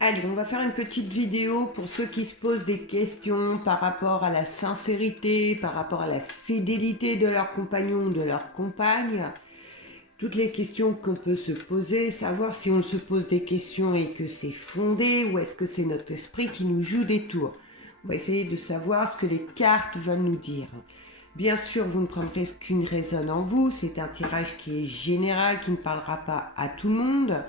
Allez, on va faire une petite vidéo pour ceux qui se posent des questions par rapport à la sincérité, par rapport à la fidélité de leur compagnon ou de leur compagne. Toutes les questions qu'on peut se poser, savoir si on se pose des questions et que c'est fondé ou est-ce que c'est notre esprit qui nous joue des tours. On va essayer de savoir ce que les cartes veulent nous dire. Bien sûr, vous ne prendrez ce qu'une résonne en vous. C'est un tirage qui est général, qui ne parlera pas à tout le monde.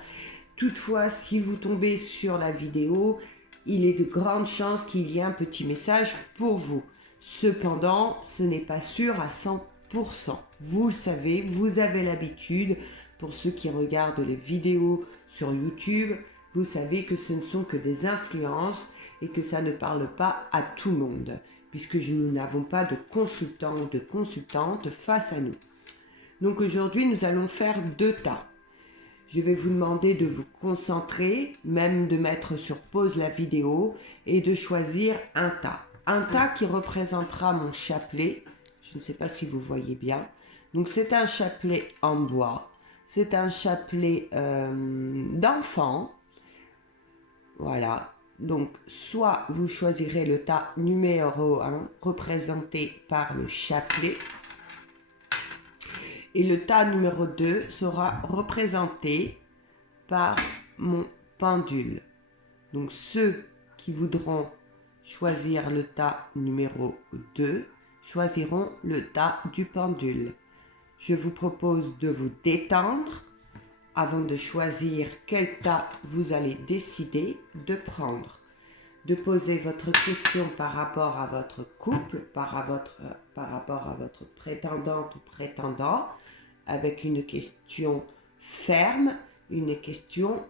Toutefois, si vous tombez sur la vidéo, il est de grandes chances qu'il y ait un petit message pour vous. Cependant, ce n'est pas sûr à 100%. Vous le savez, vous avez l'habitude. Pour ceux qui regardent les vidéos sur YouTube, vous savez que ce ne sont que des influences et que ça ne parle pas à tout le monde, puisque nous n'avons pas de consultants ou de consultantes face à nous. Donc aujourd'hui, nous allons faire 2 tas. Je vais vous demander de vous concentrer, même de mettre sur pause la vidéo et de choisir un tas. Un tas qui représentera mon chapelet. Je ne sais pas si vous voyez bien. Donc c'est un chapelet en bois. C'est un chapelet d'enfant. Voilà. Donc soit vous choisirez le tas numéro 1 représenté par le chapelet. Et le tas numéro 2 sera représenté par mon pendule. Donc ceux qui voudront choisir le tas numéro 2 choisiront le tas du pendule. Je vous propose de vous détendre avant de choisir quel tas vous allez décider de prendre. De poser votre question par rapport à votre couple, par rapport à votre prétendante ou prétendant, avec une question ferme, une question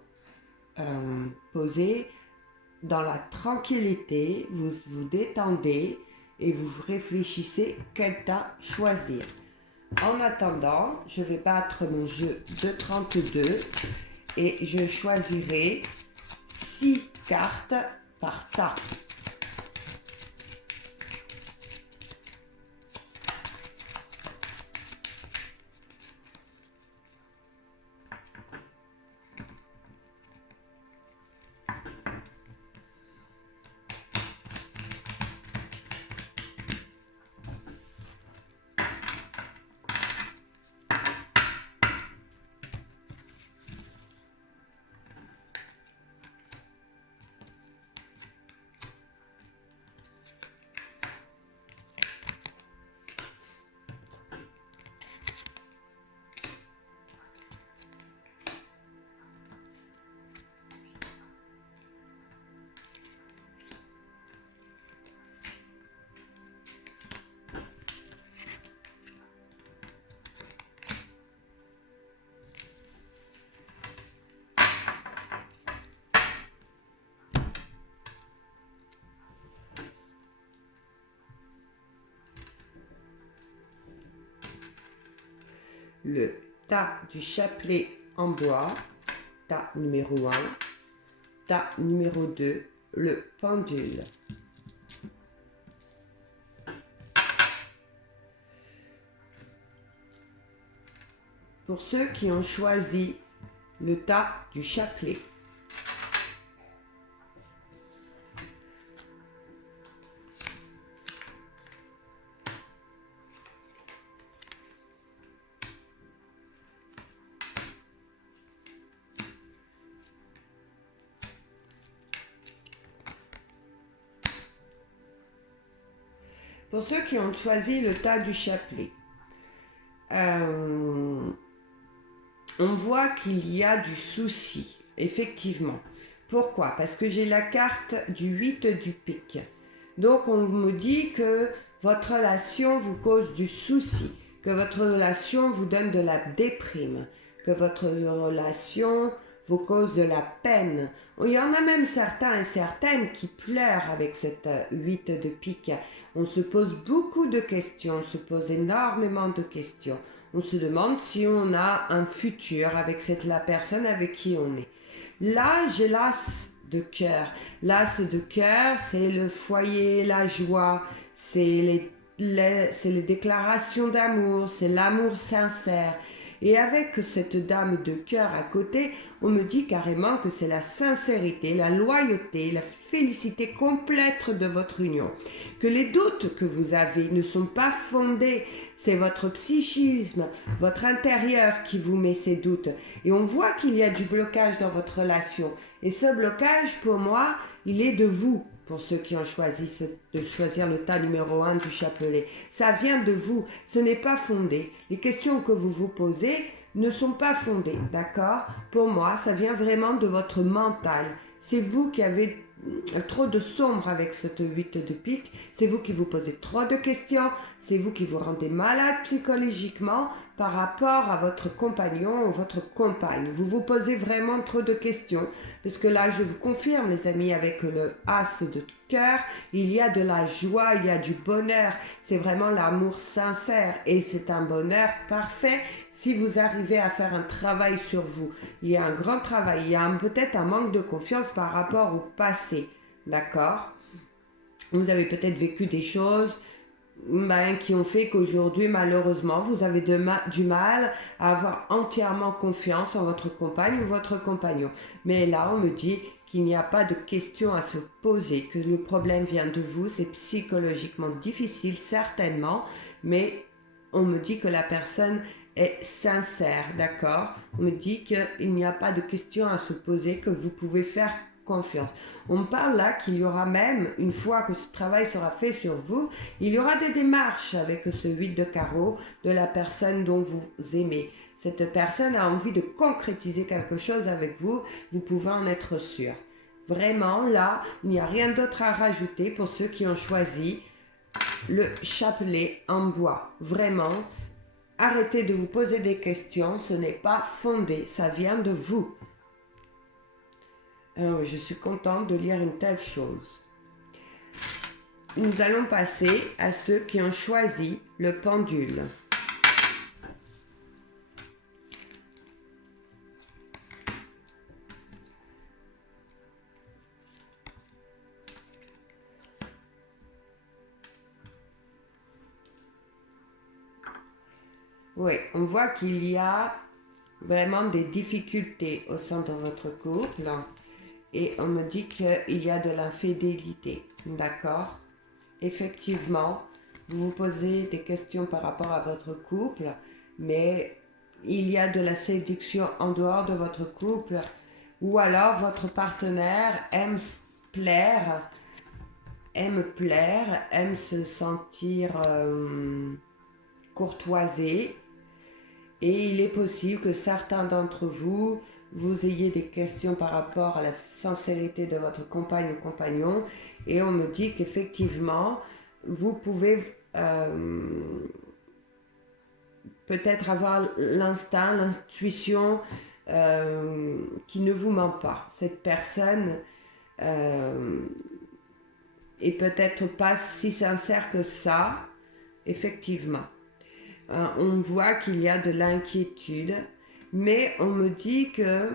posée dans la tranquillité. Vous vous détendez et vous réfléchissez quel tas choisir. En attendant, je vais battre mon jeu de 32 et je choisirai 6 cartes par tas. Le tas du chapelet en bois, tas numéro 1, tas numéro 2, le pendule. Pour ceux qui ont choisi le tas du chapelet, pour ceux qui ont choisi le tas du chapelet, on voit qu'il y a du souci, effectivement. Pourquoi? Parce que j'ai la carte du 8 du pique. Donc on me dit que votre relation vous cause du souci, que votre relation vous donne de la déprime, que votre relation vous cause de la peine. Il y en a même certains et certaines qui pleurent avec cette 8 de pique. On se pose beaucoup de questions, on se pose énormément de questions. On se demande si on a un futur avec la personne avec qui on est. Là, j'ai l'as de cœur. L'as de cœur, c'est le foyer, la joie, c'est les déclarations d'amour, c'est l'amour sincère. Et avec cette dame de cœur à côté, on me dit carrément que c'est la sincérité, la loyauté, la félicité complète de votre union. Que les doutes que vous avez ne sont pas fondés, c'est votre psychisme, votre intérieur qui vous met ces doutes. Et on voit qu'il y a du blocage dans votre relation. Et ce blocage, pour moi, il est de vous. Pour ceux qui ont choisi de choisir le tas numéro 1 du chapelet. Ça vient de vous, ce n'est pas fondé. Les questions que vous vous posez ne sont pas fondées, d'accord? Pour moi, ça vient vraiment de votre mental. C'est vous qui avez trop de sombre avec cette 8 de pique, c'est vous qui vous posez trop de questions, c'est vous qui vous rendez malade psychologiquement par rapport à votre compagnon ou votre compagne. Vous vous posez vraiment trop de questions, parce que là, je vous confirme, les amis, avec le as de cœur, il y a de la joie, il y a du bonheur, c'est vraiment l'amour sincère, et c'est un bonheur parfait si vous arrivez à faire un travail sur vous. Il y a un grand travail, il y a peut-être un manque de confiance par rapport au passé, d'accord? Vous avez peut-être vécu des choses qui ont fait qu'aujourd'hui, malheureusement, vous avez du mal à avoir entièrement confiance en votre compagne ou votre compagnon. Mais là, on me dit qu'il n'y a pas de question à se poser, que le problème vient de vous, c'est psychologiquement difficile, certainement, mais on me dit que la personne est sincère, d'accord? On me dit qu'il n'y a pas de question à se poser, que vous pouvez faire confiance. On me parle là qu'il y aura même, une fois que ce travail sera fait sur vous, il y aura des démarches avec ce 8 de carreau de la personne dont vous aimez. Cette personne a envie de concrétiser quelque chose avec vous, vous pouvez en être sûr. Vraiment, là, il n'y a rien d'autre à rajouter pour ceux qui ont choisi le chapelet en bois. Vraiment, arrêtez de vous poser des questions, ce n'est pas fondé, ça vient de vous. Je suis contente de lire une telle chose. Nous allons passer à ceux qui ont choisi le pendule. Oui, on voit qu'il y a vraiment des difficultés au sein de votre couple. Et on me dit qu'il y a de l'infidélité, d'accord? Effectivement, vous vous posez des questions par rapport à votre couple, mais il y a de la séduction en dehors de votre couple, ou alors votre partenaire aime plaire, aime se sentir courtoisé, et il est possible que certains d'entre vous ayez des questions par rapport à la sincérité de votre compagne ou compagnon, et on me dit qu'effectivement, vous pouvez peut-être avoir l'instinct, l'intuition qui ne vous ment pas. Cette personne est peut-être pas si sincère que ça, effectivement. On voit qu'il y a de l'inquiétude, mais on me dit que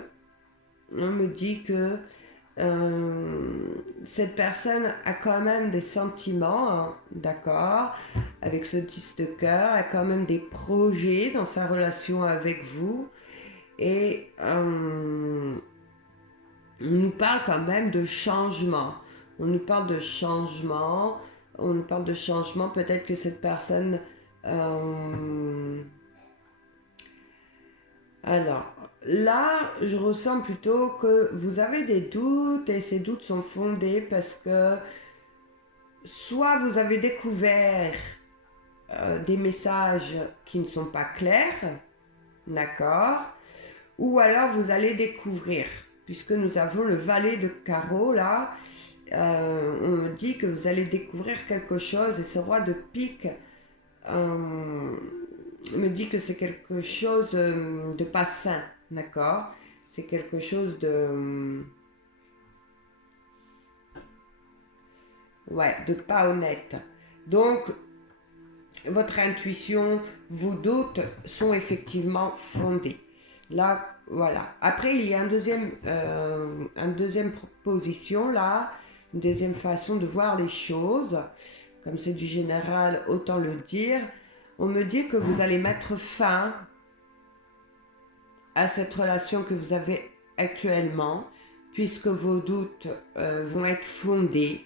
cette personne a quand même des sentiments, hein, d'accord, avec ce 10 de cœur, a quand même des projets dans sa relation avec vous, et on nous parle quand même de changement. On nous parle de changement, peut-être que cette personne... Alors, là, je ressens plutôt que vous avez des doutes, et ces doutes sont fondés parce que soit vous avez découvert des messages qui ne sont pas clairs, d'accord, ou alors vous allez découvrir, puisque nous avons le valet de carreau là, on me dit que vous allez découvrir quelque chose, et ce roi de pique me dit que c'est quelque chose de pas sain, d'accord, c'est quelque chose de de pas honnête. Donc votre intuition, vos doutes sont effectivement fondés. Là, voilà. Après, il y a une deuxième proposition là, une deuxième façon de voir les choses. Comme c'est du général, autant le dire. On me dit que vous allez mettre fin à cette relation que vous avez actuellement, puisque vos doutes vont être fondés.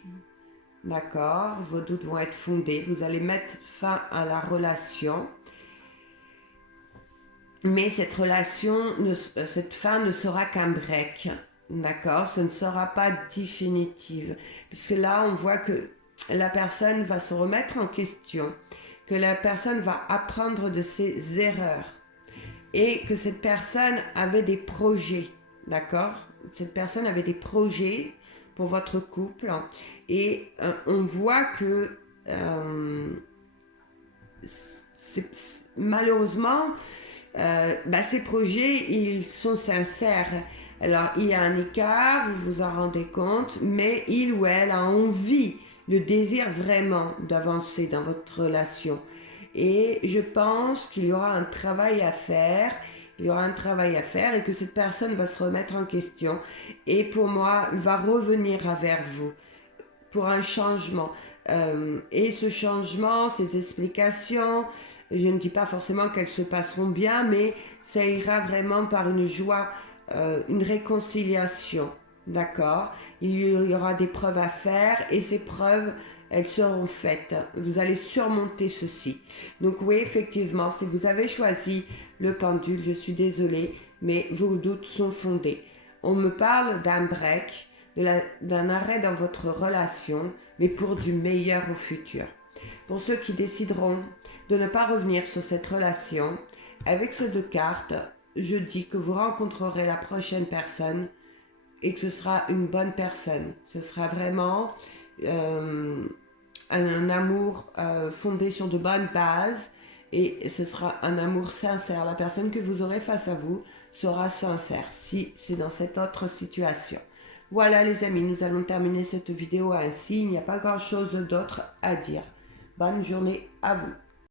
D'accord? Vos doutes vont être fondés. Vous allez mettre fin à la relation. Mais cette relation, cette fin ne sera qu'un break. D'accord? Ce ne sera pas définitive. Puisque là, on voit que la personne va se remettre en question, que la personne va apprendre de ses erreurs et que cette personne avait des projets. D'accord? Cette personne avait des projets pour votre couple et on voit que malheureusement, ces projets, ils sont sincères. Alors, il y a un écart, vous vous en rendez compte, mais il ou elle a envie, le désir vraiment d'avancer dans votre relation. Et je pense qu'il y aura un travail à faire, et que cette personne va se remettre en question. Et pour moi, va revenir vers vous pour un changement. Et ce changement, ces explications, je ne dis pas forcément qu'elles se passeront bien, mais ça ira vraiment par une joie, une réconciliation. D'accord? Il y aura des preuves à faire et ces preuves, elles seront faites. Vous allez surmonter ceci. Donc oui, effectivement, si vous avez choisi le pendule, je suis désolée, mais vos doutes sont fondés. On me parle d'un break, d'un arrêt dans votre relation, mais pour du meilleur au futur. Pour ceux qui décideront de ne pas revenir sur cette relation, avec ces 2 cartes, je dis que vous rencontrerez la prochaine personne et que ce sera une bonne personne. Ce sera vraiment un amour fondé sur de bonnes bases et ce sera un amour sincère. La personne que vous aurez face à vous sera sincère si c'est dans cette autre situation. Voilà les amis, nous allons terminer cette vidéo ainsi. Il n'y a pas grand chose d'autre à dire. Bonne journée à vous.